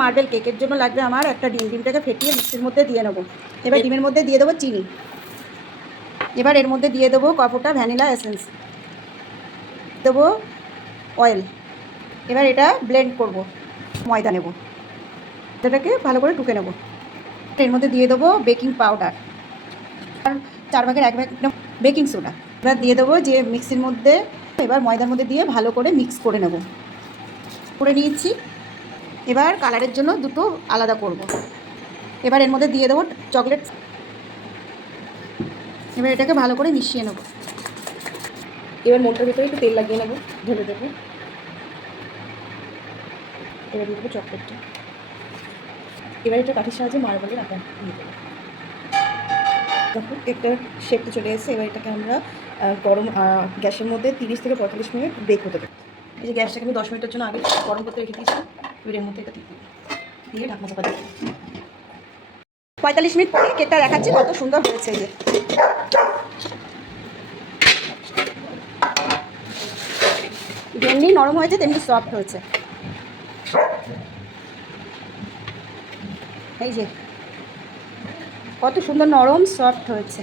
Marble কেকের জন্য লাগবে আমার একটা ডিম। ডিমটাকে ফেটিয়ে মিক্সির মধ্যে দিয়ে নেবো। এবার ডিমের মধ্যে দিয়ে দেবো চিনি। এবার এর মধ্যে দিয়ে দেবো কপটা ভ্যানিলা এসেন্স, দেবো অয়েল। এবার এটা ব্লেন্ড করব। ময়দা নেব, এটাকে ভালো করে টুকে নেব। এর মধ্যে দিয়ে দেবো বেকিং পাউডার আর 1/4 বেকিং সোডা। এবার দিয়ে দেবো যে মিক্সির মধ্যে, এবার ময়দার মধ্যে দিয়ে ভালো করে মিক্স করে নেব। করে নিয়েছি। এবার কালারের জন্য দুটো আলাদা করব। এবার এর মধ্যে দিয়ে দেবো চকলেট। এবার এটাকে ভালো করে মিশিয়ে নেব। এবার মোটার ভিতরে একটু তেল লাগিয়ে নেবো, ঢেলে দেবো। এবার দিয়ে দেবো চকলেটটা। এবার এটা কাঠির সাহায্যে মার্বেলের আকার দিয়ে দেবো। দেখো কেকটার শেপটা চলে এসেছে। এবার এটাকে আমরা গরম গ্যাসের মধ্যে 30 থেকে 45 মিনিট বেক হতে দেবো। এই যে গ্যাসটাকে আমি 10 মিনিটের জন্য আগে গরম করতে রেখে দিয়েছিলাম। এবার এর মধ্যে এটা দিয়ে ঢাকনা চাপা দিয়ে 45 মিনিট পরে কেকটা দেখাচ্ছি কত সুন্দর হয়েছে। যে যেমনি নরম হয়েছে তেমনি সফট হয়েছে। এই যে কত সুন্দর নরম সফট হয়েছে।